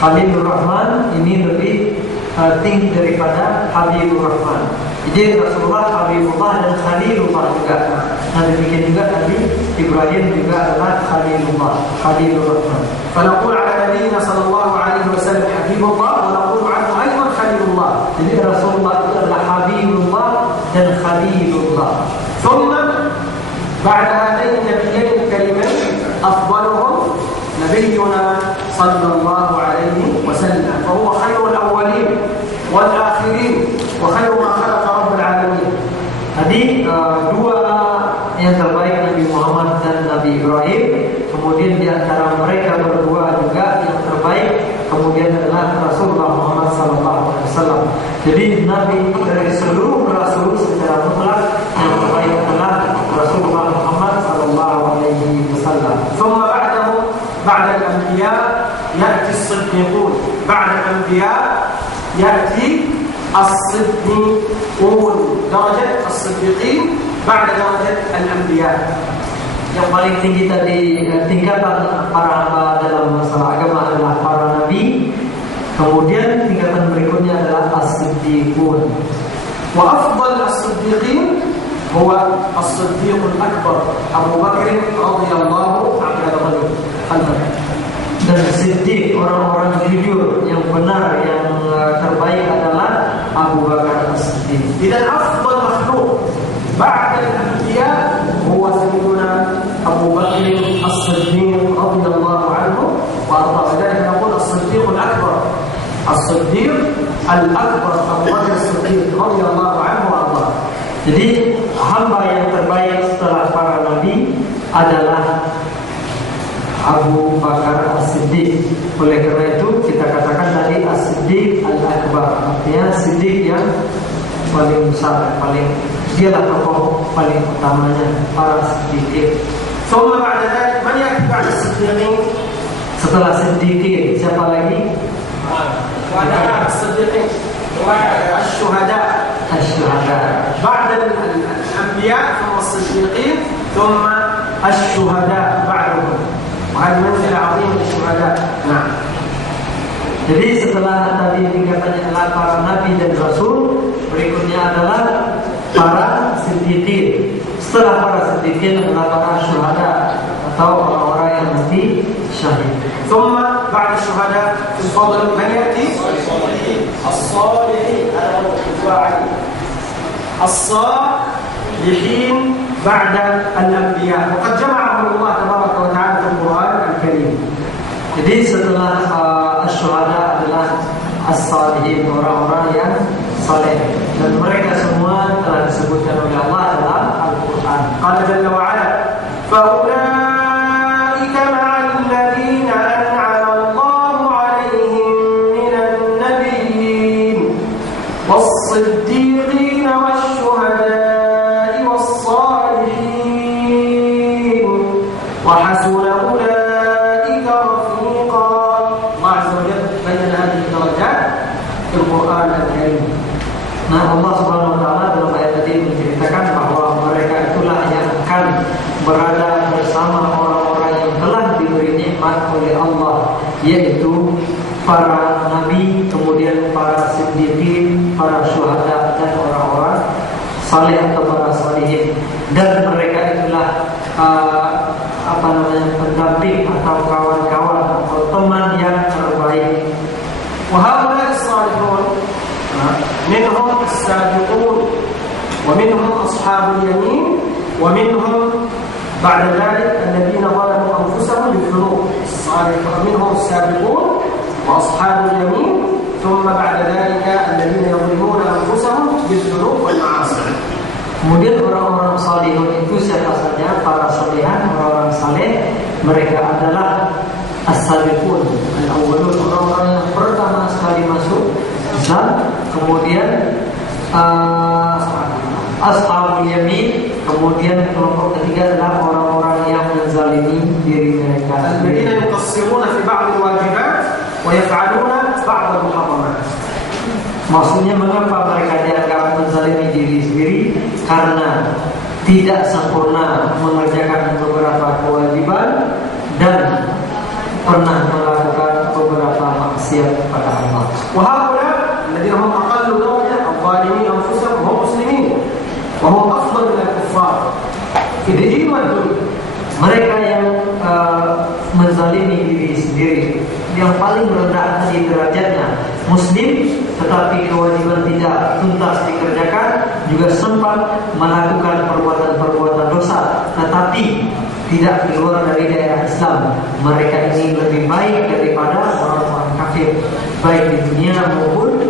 Khalilur Rahman ini lebih tinggi daripada Habibur Rahman. Jadi Rasulullah Habibullah dan Khalilullah juga. Nah demikian juga Nabi Ibrahim juga adalah Khalilullah, Khalilur Rahman. فنقول على نبينا صلى الله عليه وسلم حبيب الله ونقول عنه أيضا خليل الله. Jadi Rasulullah itu adalah Habibullah dan Khalilullah. ثم بعد هذين النبيين الكريمين أفضلهم نبينا صلى الله عليه وسلم فهو خير الأولين والآخرين وخير ما خلق رب العالمين. Tadi dua yang terbaik Nabi Muhammad dan Nabi Ibrahim. Kemudian di antara mereka berdua juga yang terbaik kemudian adalah Rasulullah Muhammad SAW. Jadi Nabi dari seluruh Rasul secara mutlak yang terbaik adalah Rasulullah Muhammad SAW. ثم بعده بعد الأنبياء يأتي الصديقون. بعد الأنبياء يأتي الصديقون. درجة الصديقين بعد درجة الأنبياء. Yang paling tinggi tadi tingkatan para hamba dalam masalah agama adalah para nabi. Kemudian tingkatan berikutnya adalah as-siddiqun. وأفضل الصديقين هو الصديق الأكبر أبو بكر رضي الله عنه. Dan siddiq, orang-orang jujur yang benar yang terbaik adalah Abu Bakar As-Siddiq. إذا أفضل مخلوق بعد الأنبياء هو سيدنا أبو بكر الصديق رضي الله عنه وأرضاه. لذلك نقول الصديق الأكبر. الصديق الأكبر أبو بكر الصديق رضي الله عنه وأرضاه. Jadi hamba yang terbaik setelah para nabi adalah Abu Bakar As-Siddiq. Oleh karena itu kita katakan tadi As-Siddiq Al-Akbar, artinya Siddiq yang paling besar, paling dialah tokoh paling utamanya para Siddiqin. ثم بعد ذلك من يأتي بعد الصديقين؟ Setelah Siddiqin siapa lagi? بعد الصديقين الشهداء. Asy-syuhada. بعد الأنبياء ثم الصديقين ثم الشهداء بعدهم. وهذه منزلة عظيمة للشهداء. نعم. Jadi setelah tadi tingkatannya adalah para nabi dan rasul, berikutnya adalah para siddiqin. Setelah para siddiqin adalah para syuhada atau orang-orang yang mati syahid. ثم بعد الشهداء في الفضل من يأتي؟ الصالحين. الصالحين بعد الأنبياء وقد جمعهم الله تبارك وتعالى في القرآن الكريم. Jadi setelah syuhada adalah as-salihin, orang-orang yang saleh, dan mereka semua telah disebutkan oleh Allah dalam Al-Quran. Qala jalla wa ala faulaika ma'al ladzina an'ama Allahu 'alaihim minan nabiyyin was-siddiqin wash-shuhada'i was-salihin wa hasuna ulaika rafiqa. Allah azza wa jalla bayyana hadhihi darajat fil Qur'an al-Karim. Nah, Allah Subhanahu wa taala dalam ayat tadi menceritakan bahwa mereka itulah yang akan berada bersama orang-orang yang telah diberi nikmat oleh Allah, yaitu para nabi, kemudian para siddiqin, para syuhada dan orang-orang saleh atau para salihin. Dan mereka itulah pendamping atau kawan-kawan atau teman yang terbaik. وهؤلاء الصالحون منهم السابقون ومنهم أصحاب اليمين ومنهم بعد ذلك الذين ظلموا أنفسهم بالذنوب. منهم السابقون وأصحاب اليمين ثم بعد ذلك الذين يظلمون أنفسهم بالذنوب والمعاصي. Kemudian orang-orang salihun itu siapa saja? Para salihan, orang-orang saleh, mereka adalah as-sabiqun, al-awwalun, orang-orang yang pertama sekali masuk Islam. Kemudian ashabul yamin, kemudian kelompok ketiga adalah orang-orang yang menzalimi diri mereka. الذين يقصرون في بعض الواجبات ويفعلون بعض المحرمات. Maksudnya mengapa mereka dianggap menzalimi diri sendiri? Karena tidak sempurna mengerjakan beberapa kewajiban dan pernah melakukan beberapa maksiat. maksiat pada Allah. وهؤلاء الذين هم أقل درجة الظالمين أنفسهم هم مسلمين وهم أفضل من الكفار في الدين والدنيا. Mereka yang menzalimi diri sendiri, yang paling rendah di derajatnya, muslim tetapi kewajiban tidak tuntas dikerjakan, juga sempat melakukan perbuatan-perbuatan dosa tetapi tidak keluar dari daerah Islam. Mereka ini lebih baik daripada orang-orang kafir, baik di dunia maupun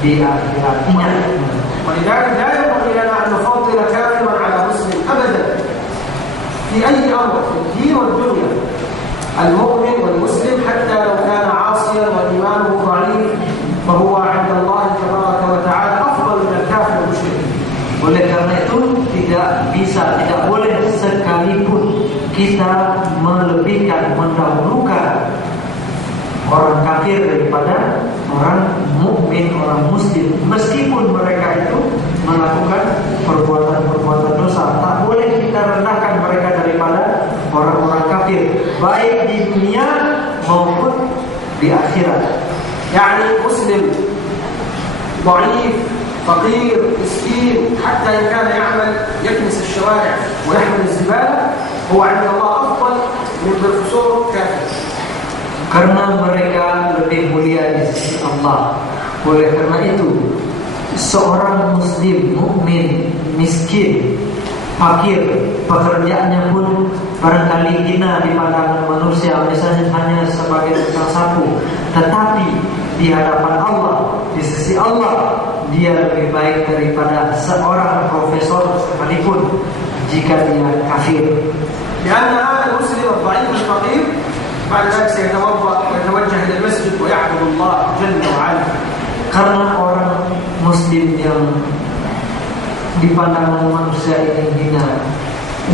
di akhiratnya. ولذلك لا ينبغي لنا أن نفضل كافرا على مسلم أبدا في أي أمر في الدين والدنيا. المؤمن والمسلم حتى لو كان عاصيا وإيمانه ضعيف فهو عند الله تبارك وتعالى أفضل من الكافر المشرك. Oleh karena itu tidak boleh sekalipun kita melebihkan, mendahulukan orang kafir daripada orang mukmin, orang muslim, meskipun mereka itu melakukan perbuatan-perbuatan dosa. Tak boleh kita rendahkan mereka daripada orang-orang kafir, baik di dunia maupun di akhirat. يعني مسلم ضعيف فقير مسكين حتى إن كان يعمل يكنس الشوارع ويحمل الزبالة هو عند الله أفضل من بروفيسور كافر. Karena mereka lebih mulia di sisi Allah. Oleh karena itu, seorang muslim, mukmin, miskin, fakir, pekerjaannya pun barangkali hina di pandangan manusia, misalnya hanya sebagai tukang sapu, tetapi di hadapan Allah, di sisi Allah, dia lebih baik daripada seorang profesor sekalipun jika dia kafir. لأن هذا المسلم الضعيف الفقير بعد ذلك سيتوضأ ويتوجه إلى المسجد ويعبد الله جل وعلا. Karena orang muslim yang di pandangan manusia ini hina,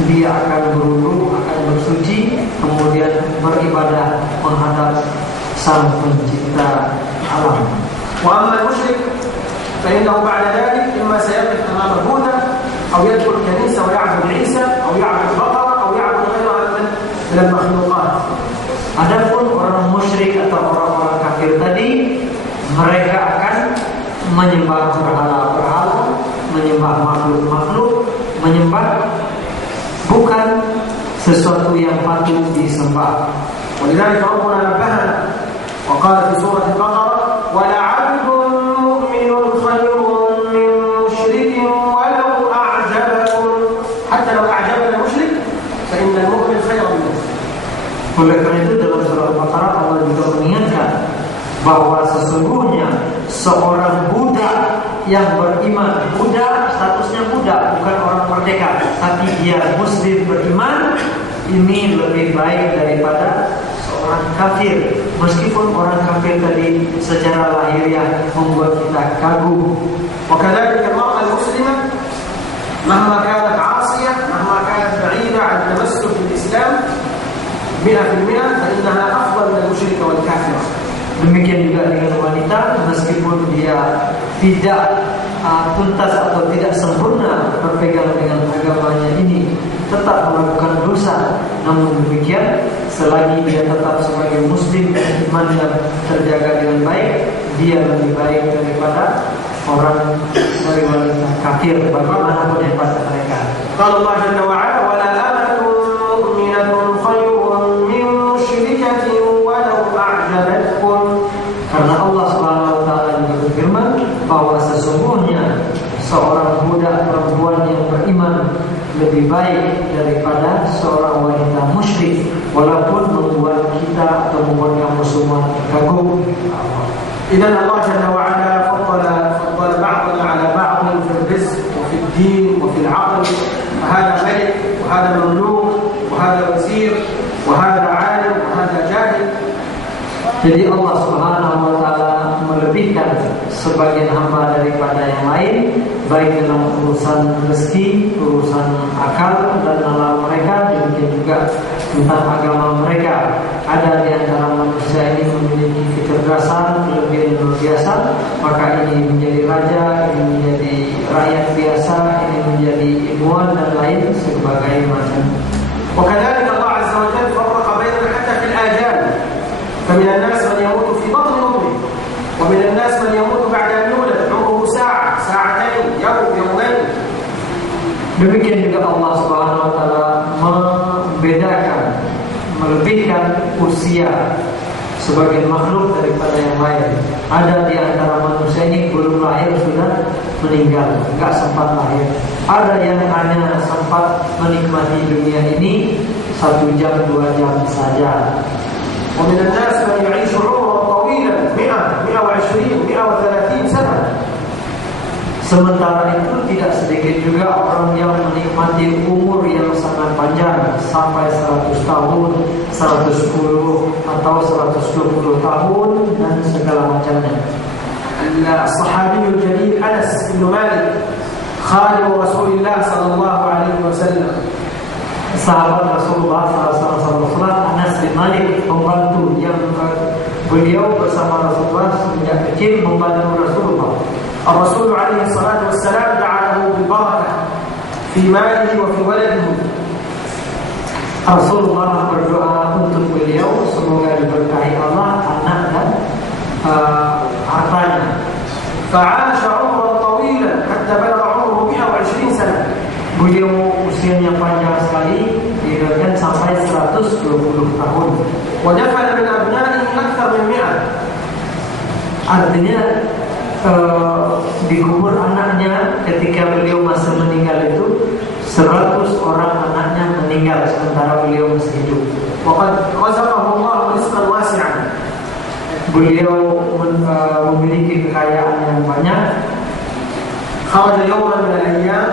dia akan berwudu, akan bersuci, kemudian beribadah menghadap Sang Pencipta alam. وأما المشرك فإنه بعد ذلك إما سيقف أمام بوذا أو يدخل الكنيسة ويعبد عيسى أو يعبد بقرة أو يعبد غيرها من المخلوقات. Adapun orang musyrik atau orang-orang kafir tadi, mereka akan menyembah berhala-berhala, menyembah makhluk-makhluk, menyembah bukan sesuatu yang patut disembah. ولذلك ربنا نبهنا وقال في سورة البقرة ولعبد مؤمن خير من مشرك ولو أعجبكم حتى لو أعجبنا المشرك فإن المؤمن خير منه. Oleh karena itu dalam surah Al-Baqarah Allah juga mengingatkan bahwa sesungguhnya seorang budak yang beriman, budak statusnya budak, bukan orang merdeka, tapi dia muslim beriman, ini lebih baik daripada seorang kafir, meskipun orang kafir tadi secara lahiriah membuat kita kagum. وكذلك المرأة المسلمة مهما كانت عاصية مهما كانت بعيدة عن التمسك بالإسلام 100% فإنها أفضل من المشركة والكافرة. Demikian juga dengan wanita, meskipun dia tidak tuntas atau tidak sempurna berpegang dengan agamanya ini, tetap melakukan dosa, namun demikian selagi dia tetap sebagai muslim dan imannya terjaga dengan baik, dia lebih baik daripada orang dari wanita kafir, bagaimanapun hebat mereka. قال الله جل وعلا ولا أمة مؤمنة خير من مشركة ولو أعجبتكم. Karena Allah Subhanahu wa taala juga berfirman bahwa sesungguhnya seorang budak perempuan yang beriman lebih baik daripada seorang wanita musyrik, walaupun membuat kita atau membuat kamu semua kagum. إذا الله جل وعلا فضل بعضنا على بعض في الرزق وفي الدين وفي العقل. هذا ملك وهذا مملوك وهذا وزير وهذا عالم وهذا جاهل. Jadi Allah Subhanahu wa taala melebihkan sebagian hamba daripada yang lain, baik dalam urusan rezeki, urusan akal dan nalar mereka, demikian juga tentang agama mereka. Ada di antara manusia ini memiliki kecerdasan lebih luar biasa, maka ini menjadi raja, ini menjadi rakyat biasa, ini menjadi ilmuwan dan lain sebagainya macam. وكذلك الله عز وجل فرق بيننا حتى في الآجال. فمن الناس من يموت في بطن أمه makhluk daripada yang lain. Ada di antara manusia ini belum lahir sudah meninggal, enggak sempat lahir. Ada yang hanya sempat menikmati dunia ini 1 jam 2 jam saja. ومن الناس من يعيش عمرا طويلا 100 120 130 سنة. Sementara itu tidak sedikit juga orang yang menikmati umur yang sangat panjang sampai 100 tahun, 110 atau 120 tahun dan segala macamnya. الصحابي الجليل أنس بن مالك خادم رسول الله صلى الله عليه وسلم. Sahabat Rasulullah SAW, Anas bin Malik, pembantu yang beliau bersama Rasulullah sejak kecil membantu Rasulullah. الرسول عليه الصلاة والسلام دعا له بالبركة في ماله وفي ولده. Rasulullah berdoa untuk beliau semoga diberkahi Allah anak dan hartanya. فعاش عمرا طويلا حتى بلغ عمره 120 سنة. Beliau usianya panjang sekali, dikatakan sampai 120 tahun. ودفن من أبنائه أكثر من 100. Artinya dikubur anaknya ketika beliau masih meninggal itu 100 orang anaknya meninggal sementara beliau masih hidup. وقد رزقه الله رزقا واسعا. Beliau memiliki kekayaan yang banyak. خرج يوما من الأيام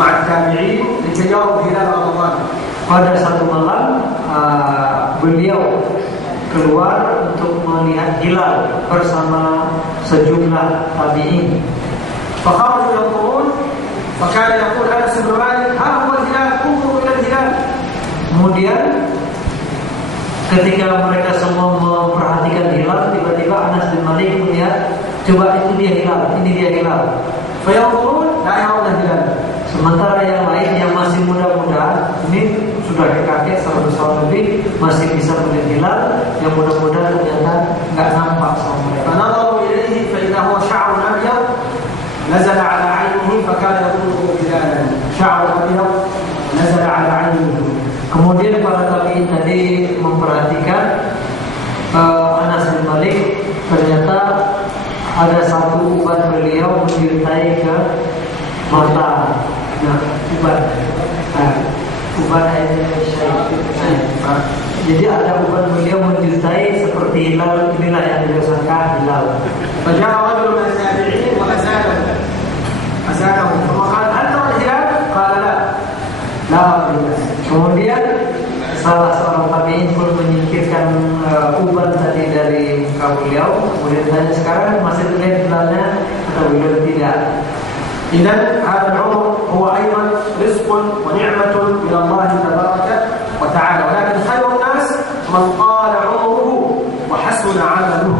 مع التابعين لكي يروا هلال رمضان. Pada satu malam beliau keluar untuk melihat hilal bersama sejumlah tabi'in. فخرجوا ينظرون فكان يقول أنس بن مالك ها هو الهلال انظروا إلى الهلال. Kemudian ketika mereka semua memperhatikan hilal, tiba-tiba Anas bin Malik melihat, coba itu dia hilal, ini dia hilal. فينظرون لا يرون الهلال. Sementara yang lain yang masih muda-muda, ini sudah kakek 100 tahun lebih, masih bisa melihat hilal, yang muda-muda ternyata nggak nampak sama mereka. فنظروا إليه فإذا هو شعر أبيض نزل على عينه فكان يقوله هلالا. شعر أبيض نزل على عينه. Kemudian para tabi'in tadi memperhatikan Anas bin Malik, ternyata ada satu ubat beliau menjuntai ke mata. Nah, ubat jadi ada ubat beliau menjuntai seperti hilal, inilah yang beliau sangka hilal. فجاء رجل من التابعين وأزاله ثم قال هل ترى الهلال؟ قال لا Nah, kemudian salah seorang tabi'in pun menyingkirkan uban tadi dari muka beliau. Kemudian tanya, sekarang masih terlihat hilalnya atau belum? Tidak. إذن هذا العمر هو أيضا رزق ونعمة من الله تبارك وتعالى. ولكن خير الناس من طال عمره وحسن عمله.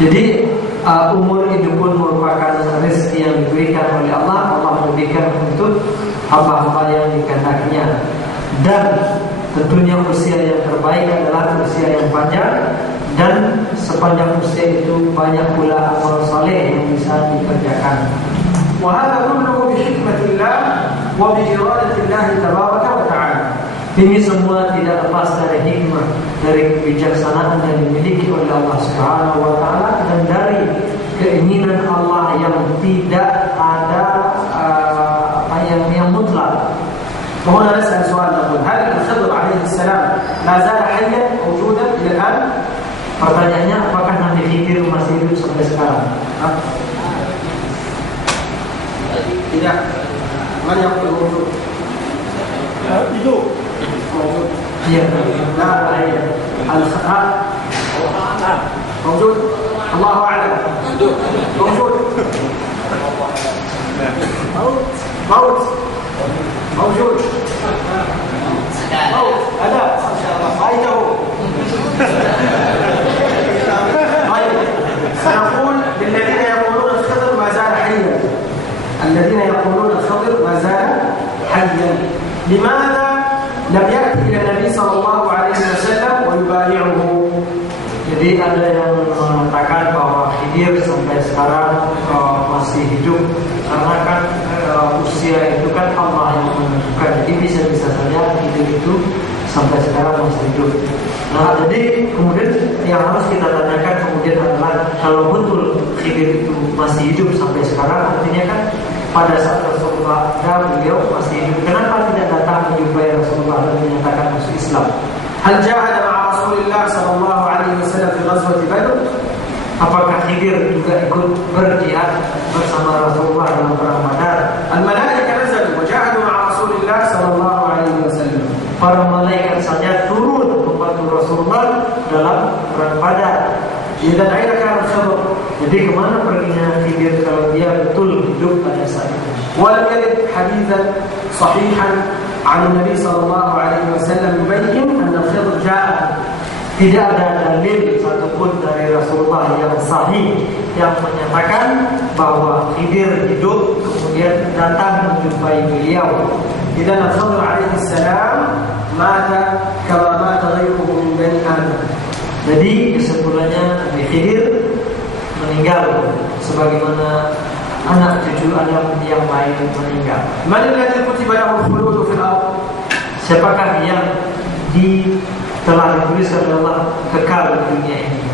Jadi umur itu pun merupakan rezeki yang diberikan oleh Allah. Allah memberikan untuk hamba-hamba yang dikehendakinya. Dan tentunya usia yang terbaik adalah usia yang panjang, dan sepanjang usia itu banyak pula amal saleh yang bisa dikerjakan. وهذا كله بحكمة الله وبإرادة الله تبارك وتعالى. Ini semua tidak lepas dari hikmah, dari kebijaksanaan yang dimiliki oleh Allah Subhanahu wa taala dan dari keinginan Allah yang tidak ada yang mutlak. وهنا نسأل سؤال نقول هل الخضر عليه السلام لا زال حيا موجودا إلى الآن؟ Pertanyaannya, apakah Nabi Khidir masih hidup sampai sekarang? tidak. من يقول موجود؟ hidup. موجود. Iya. لا موجود. الله أعلم. موجود. موت. موجود. موت. هذا رأيته. طيب سنقول للذين يقولون الخضر ما زال حيا. الذين يقولون الخضر ما زال حيا. لماذا لم يأتي إلى النبي صلى الله عليه وسلم ويبايعه؟ Jadi ada yang mengatakan bahwa Khidir sampai sekarang masih hidup, karena kan usia itu kan Allah yang menentukan. Jadi bisa saja Khidir itu sampai sekarang masih hidup. Nah, jadi kemudian yang harus kita tanyakan kemudian adalah kalau betul Khidir itu masih hidup sampai sekarang, artinya kan pada saat Rasulullah ada beliau masih hidup. Kenapa tidak datang menjumpai Rasulullah dan menyatakan masuk Islam? Hal jahada ma'a Rasulillah sallallahu alaihi wasallam fi ghazwati Badr? Apakah Khidir juga ikut berjihad bersama Rasulullah dalam perang Badar? Al-malaika nazalu wa jahadu ma'a Rasulillah sallallahu alaihi wasallam. Para malaikat saja turun membantu Rasulullah dalam perang Badar. Idzan aina kana Khidr? Jadi kemana perginya Khidir kalau dia betul hidup pada saat itu? Walam yarid haditsan sahihan 'an Nabi sallallahu alaihi wasallam yubayyin anna Khidr jaa'a. Tidak ada dalil satupun dari Rasulullah yang sahih yang menyatakan bahwa Khidir hidup kemudian datang menjumpai beliau. Idzan Khidr alaihi salam mata kama mata ghayruhu min bani Adam. Jadi kesimpulannya Nabi Khidir meninggal sebagaimana anak cucu Adam yang lain meninggal. Man alladhi kutiba lahu al-khulud fil ardh? Siapakah yang telah ditulis adalah kekal di dunia ini?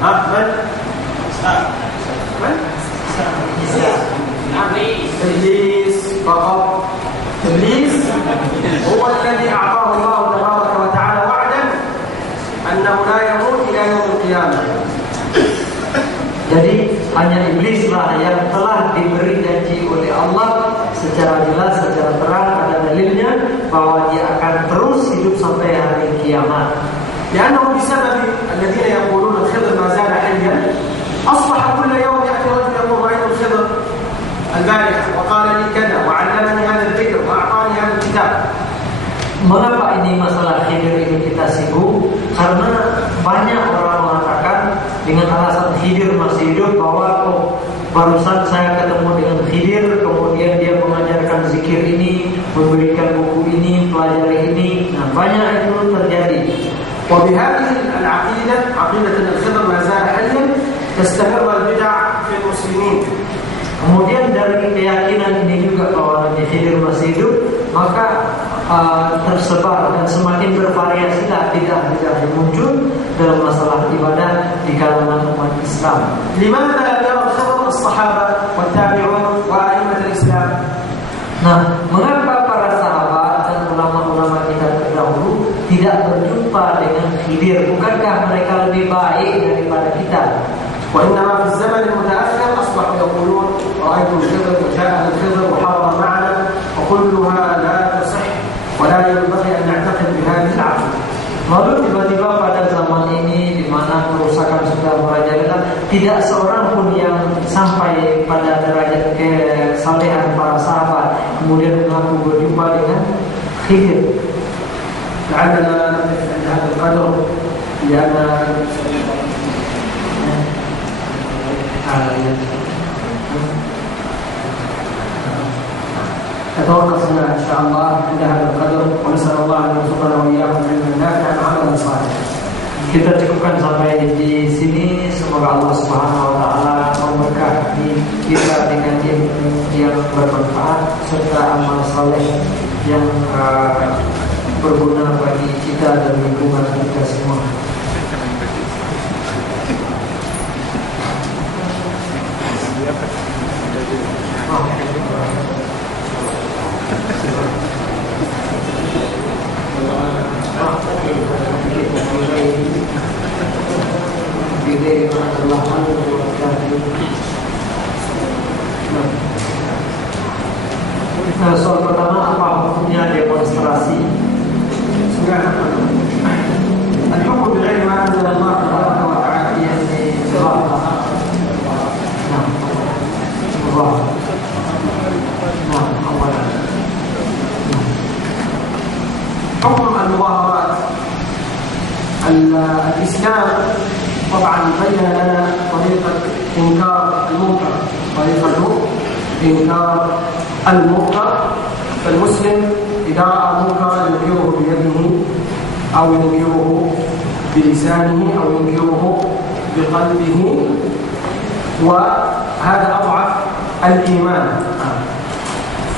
Iblis. Faqat Iblis huwa alladhi a'tahu Allah tabaraka wa ta'ala wa'dan annahu la yamut ila yawm al-qiyamah. Jadi hanya iblislah yang telah diberi janji oleh Allah secara jelas, secara terang, ada dalilnya bahwa dia akan terus hidup sampai hari kiamat. لأنه بسبب الذين يقولون الخضر ما زال حيا أصبح كل يوم يأتي رجل يقول رأيت الخضر البارحة وقال لي كذا وعلمني هذا الذكر وأعطاني هذا الكتاب. Mengapa ini masalah Khidir ini kita singgung? Karena banyak orang mengatakan dengan alasan Khidir masih hidup bahwa barusan saya ketemu dengan Khidir, kemudian dia mengajarkan zikir ini, memberikan buku ini, pelajari ini. Nah, banyak itu terjadi. وبهذه العقيدة عقيدة الخضر ما زال حيا تستمر البدع في المسلمين. Kemudian dari keyakinan ini juga bahwa Nabi Khidir masih hidup, maka tersebar dan semakin bervariasilah bid'ah-bid'ah yang muncul dalam masalah ibadah di kalangan umat Islam. لماذا لم يرى الخضر الصحابة والتابعون وأئمة الإسلام؟ Nah, mengapa para sahabat dan ulama-ulama kita terdahulu tidak berjumpa dengan Khidir? Bukankah mereka lebih baik daripada kita? وإنما في الزمن المتأخر أصبحوا يقولون رأيت الخضر وجاء الخضر وحضر معنا وكلها لا تصح ولا ينبغي أن نعتقد بهذه العقيدة. Lalu tiba-tiba pada zaman ini di mana kerusakan sudah merajalela, tidak seorang pun yang sampai pada derajat kesalehan para sahabat kemudian mengaku berjumpa dengan Khidir. لعلنا نقف عند هذا القدر لأن نتوقف هنا إن شاء الله عند هذا القدر ونسأل الله أن يرزقنا وإياكم علما نافعا وعملا صالحا. Kita cukupkan sampai di sini. Semoga Allah Subhanahu wa taala memberkahi kita dengan ilmu yang bermanfaat serta amal saleh yang berguna bagi kita dan lingkungan kita semua. Nah, soal pertama, apa hukumnya demonstrasi? الحكم بغير ما أنزل الله تبارك وتعالى حكم المظاهرات. الإسلام طبعا بين لنا طريقة إنكار المنكر، طريقة إنكار المنكر. فالمسلم إذا رأى منكرا ينكره بيده أو ينكره بلسانه أو ينكره بقلبه، وهذا أضعف الإيمان.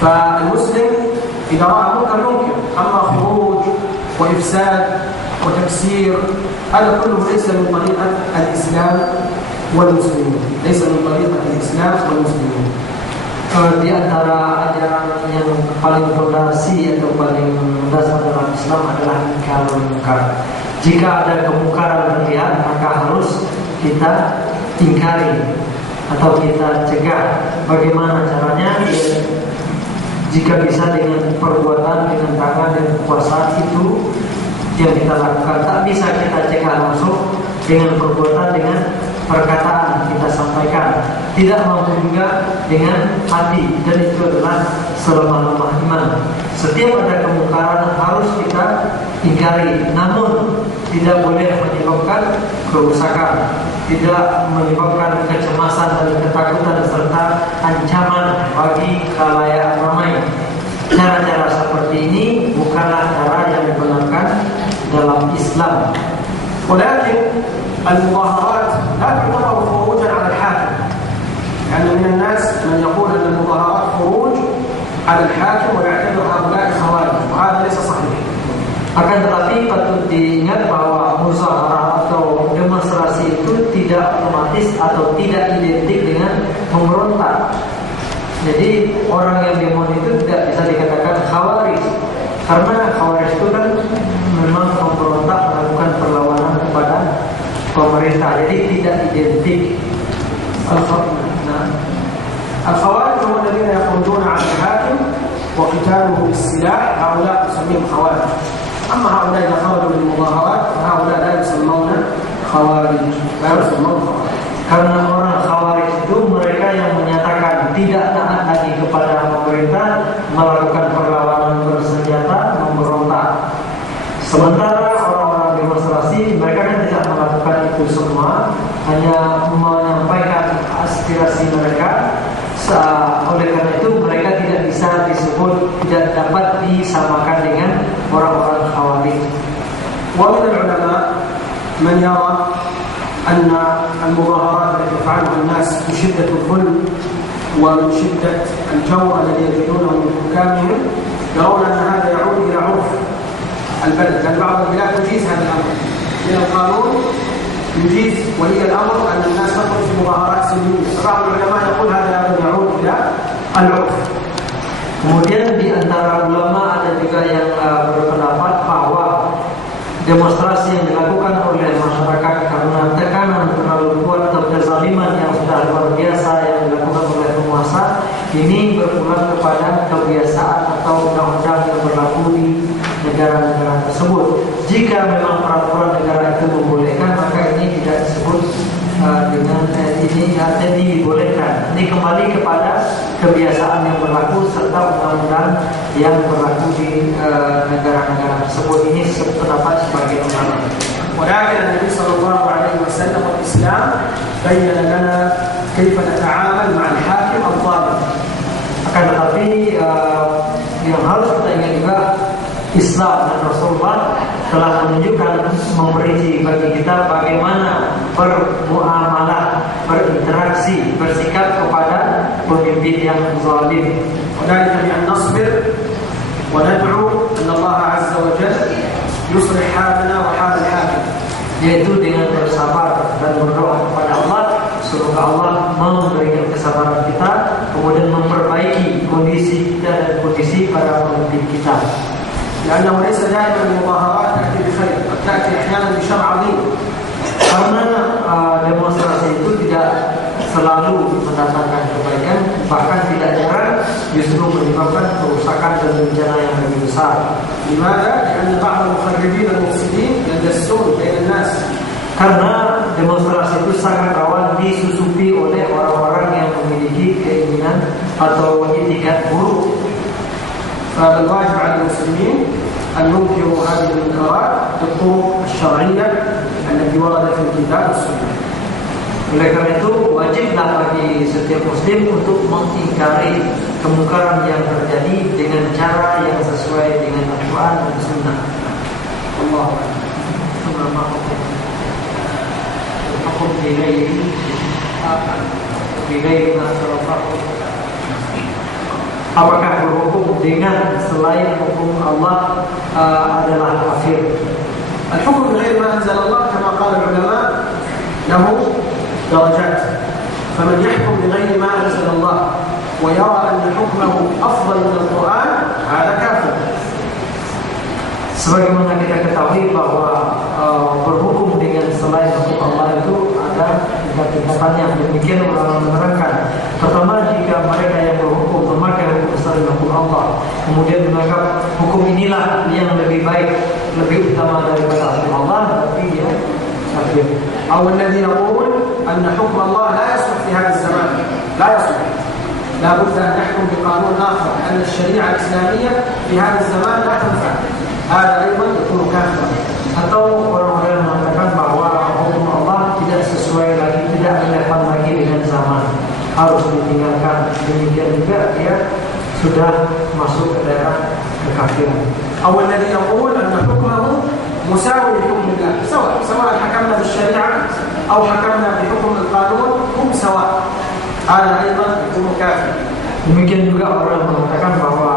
فالمسلم إذا رأى منكر ينكر. أما خروج وإفساد وتكسير، هذا كله ليس من طريقة الإسلام والمسلمين، ليس من طريقة الإسلام والمسلمين. Di antara ajaran yang paling fondasi atau paling mendasar dalam Islam adalah ingkar munkar. Jika ada kemungkaran terlihat, maka harus kita ingkari atau kita cegah. Bagaimana caranya? Jika bisa dengan perbuatan, dengan tangan dan kekuasaan itu yang kita lakukan. Tak bisa kita cegah langsung dengan perbuatan, dengan perkataan kita sampaikan. Tidak mampu juga dengan hati, dan itu adalah selemah-lemah iman. Setiap ada kemungkaran harus kita ingkari, namun tidak boleh menyebabkan kerusakan, tidak menyebabkan kecemasan dan ketakutan serta ancaman bagi khalayak ramai. Cara-cara seperti ini bukanlah cara yang dibenarkan dalam Islam. ولكن المظاهرات لا تعتبر خروجا على الحاكم، لأن من الناس من يقول أن المظاهرات خروج على الحاكم ويعتبر هؤلاء خوارج، وهذا ليس صحيح. Akan tetapi patut diingat bahwa muzaharah atau demonstrasi itu tidak otomatis atau tidak identik dengan memberontak. Jadi orang yang demo itu tidak bisa dikatakan khawarij, karena khawarij itu kan memang memberontak, melakukan perlawanan kepada pemerintah. Jadi tidak identik. الخوارج هم الذين يخرجون على الحاكم وقتالهم بالسلاح، هؤلاء نسميهم خوارج. أما هؤلاء إذا خرجوا للمظاهرات فهؤلاء لا يسمون خوارج، لا يسمون خوارج. Karena orang khawarij itu mereka yang menyatakan tidak taat lagi kepada pemerintah, melakukan perlawanan bersenjata, memberontak. Sementara orang-orang demonstrasi, mereka kan tidak melakukan itu semua, hanya menyampaikan aspirasi mereka. Oleh karena itu mereka tidak bisa disebut, tidak dapat disamakan dengan orang-orang khawarij. ومن العلماء من يرى أن المظاهرات التي يفعلها الناس من شدة الظلم ومن شدة الجور الذي يجدونه من حكامهم، يرون أن هذا يعود إلى عرف البلد، لأن بعض البلاد تجيز هذا الأمر من القانون، يجيز ولي الأمر أن الناس تخرج في مظاهرات سلمية، فبعض العلماء يقول هذا يعود إلى العرف. Kemudian di antara ulama ada juga yang berpendapat bahwa demonstrasi yang dilakukan oleh masyarakat karena tekanan terlalu kuat atau kezaliman yang sudah luar biasa yang dilakukan oleh penguasa, ini berpulang kepada kebiasaan atau undang-undang yang berlaku di negara-negara tersebut. Jika memang peraturan negara itu membolehkan, maka ini tidak disebut dengan ini artinya dibolehkan. Ini kembali kepada kebiasaan yang berlaku serta undang-undang yang berlaku di negara-negara tersebut. Ini pendapat sebagai ulama. ولكن النبي صلى الله عليه وسلم والإسلام بين لنا كيف نتعامل مع الحاكم الظالم. Akan tetapi yang harus kita ingat juga, Islam dan Rasulullah telah menunjukkan, memberi bagi kita bagaimana bermuamalah, berinteraksi, bersikap kepada pemimpin yang zalim. وذلك بأن نصبر وندعو أن الله عز وجل يصلح حالنا وحال الحاكم. Yaitu dengan bersabar dan berdoa kepada Allah, semoga Allah memberikan kesabaran kita, kemudian memperbaiki kondisi kita dan kondisi para pemimpin kita. لأنه ليس دائما المظاهرات تأتي بخير، قد تأتي أحيانا بشر عظيم. Karena demonstrasi itu tidak selalu mendatangkan kebaikan, bahkan tidak jarang justru menyebabkan kerusakan dan bencana yang lebih besar. لماذا؟ لأن بعض المخربين المفسدين يندسون بين الناس. Karena demonstrasi itu sangat rawan disusupi oleh orang-orang yang memiliki keinginan atau itikat buruk. فالواجب على المسلمين أن ينكروا هذه المنكرات بالطرق الشرعية التي وردت في الكتاب والسنة. Oleh karena itu wajiblah bagi setiap muslim untuk mengingkari kemungkaran yang terjadi dengan cara yang sesuai dengan Al-Quran dan Sunnah. Allah hukum bilairi ma Apakah berhukum dengan selain hukum Allah adalah kafir? الحكم بغير ما أنزل الله كما قال العلماء له درجات، فمن يحكم بغير ما أنزل الله ويرى أن حكمه أفضل من القرآن هذا كافر. Sebagaimana kita ketahui bahwa berhukum dengan selain hukum Allah itu ada tingkatan-tingkatannya. Demikian ulama menerangkan. Pertama, jika mereka yang berhukum memakai hukum selain hukum Allah, kemudian menganggap hukum inilah yang lebih baik, lebih utama daripada hukum Allah, berarti dia kafir. أو الذي يقول أن حكم الله لا يصلح في هذا الزمان، لا يصلح، لا بد أن نحكم بقانون آخر، لأن الشريعة الإسلامية في هذا الزمان لا تنفع، هذا أيضا يكون كافرا. Atau orang-orang yang mengatakan bahwa hukum Allah tidak sesuai lagi, tidak relevan lagi dengan zaman, harus ditinggalkan. Demikian juga dia sudah masuk ke daerah kekafiran. أو الذي يقول أن حكمه مساوي لحكم الله، سواء حكمنا بالشريعة أو حكمنا بحكم القانون هم سواء، هذا أيضا يكون كافر. Demikian juga orang mengatakan bahwa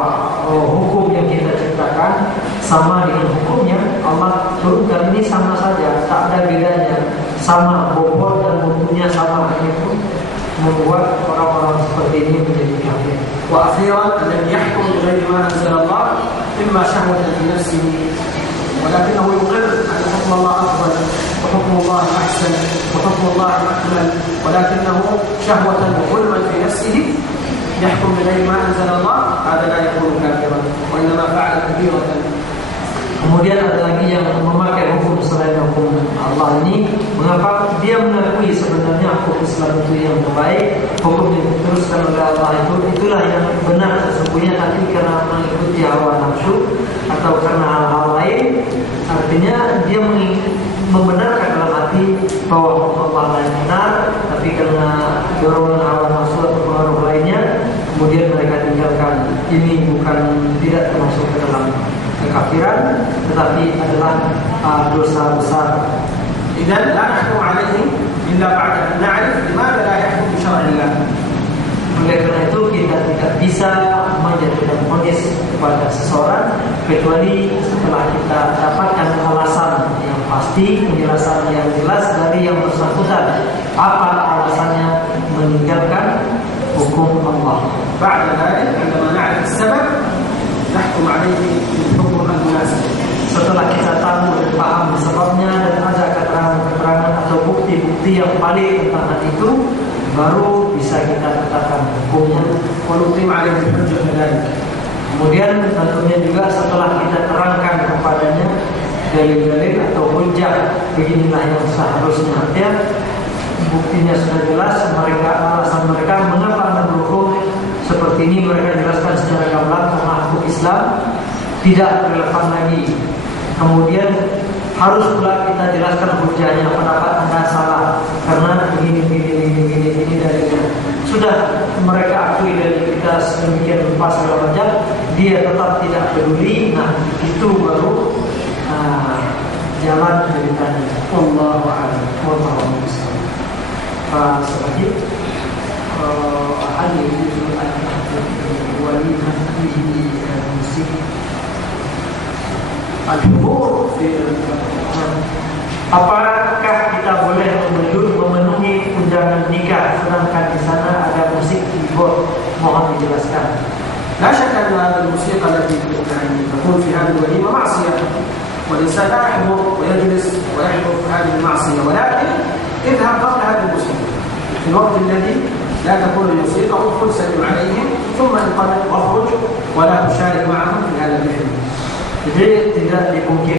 hukum yang kita ciptakan sama dengan hukumnya Allah turunkan, ini sama saja, tak ada bedanya, sama bobot dan mutunya sama, itu membuat orang-orang seperti ini menjadi kafir. وأخيرا الذي يحكم بغير ما أنزل الله إما شهوة في نفسه ولكنه يقر أن حكم الله أفضل وحكم الله أحسن وحكم الله أكمل، ولكنه شهوة وظلما في نفسه يحكم بغير ما أنزل الله، هذا لا يكون كافرا وإنما فعل كبيرة. Kemudian ada lagi yang memakai hukum selain hukum Allah ini, mengapa dia mengakui sebenarnya hukum Islam itu yang terbaik, hukum yang diteruskan oleh Allah itulah yang benar sesungguhnya, tapi karena mengikuti hawa nafsu atau karena hal-hal lain, artinya dia membenarkan dalam hati bahwa hukum Allah yang benar, tapi karena dorongan hawa nafsu atau pengaruh lainnya, kemudian mereka tinggalkan. Ini bukan tidak termasuk ke dalam kekafiran, tetapi adalah dosa besar. إذن لا نحكم عليه إلا بعد أن نعرف لماذا لا يحكم بشرع الله. Oleh karena itu kita tidak bisa menjatuhkan vonis kepada seseorang kecuali setelah kita dapatkan alasan yang pasti, penjelasan yang jelas dari yang bersangkutan, apa alasannya meninggalkan hukum Allah. بعد ذلك عندما نعرف السبب نحكم عليه بالحكم المناسب. Setelah kita tahu dan paham sebabnya dan ada keterangan-keterangan atau bukti-bukti yang valid tentang hal itu, baru bisa kita tetapkan hukumnya. ونقيم عليه الحجة كذلك. Kemudian tentunya juga setelah kita terangkan kepadanya dalil-dalil atau hujjah, beginilah yang seharusnya. Ya, buktinya sudah jelas, alasan mereka mengapa Anda berhukum seperti ini mereka jelaskan secara gamblang karena hukum Islam tidak relevan lagi. Kemudian harus pula kita jelaskan hujahnya, pendapat Anda salah karena begini dalilnya. Sudah mereka akui dari kita sedemikian rupa segala macam, dia tetap tidak peduli. Nah, itu baru jalan ceritanya. Wallahu a'lam. Wallahu a'lam. Selanjutnya ahli wali fihi musik. الحضور في Apakah kita boleh memenuhi undangan nikah sedangkan di sana ada musik keyboard? Mohon dijelaskan. لا شك أن هذه الموسيقى التي تكون في هذه الوليمة معصية، والإنسان لا يحضر ويجلس ويحضر في هذه المعصية، ولكن اذهب قبل هذه الموسيقى في الوقت الذي لا تكون الموسيقى، ادخل سلم عليهم ثم انطلق واخرج ولا تشارك معهم في هذا الفعل. Jadi tidak dipungkiri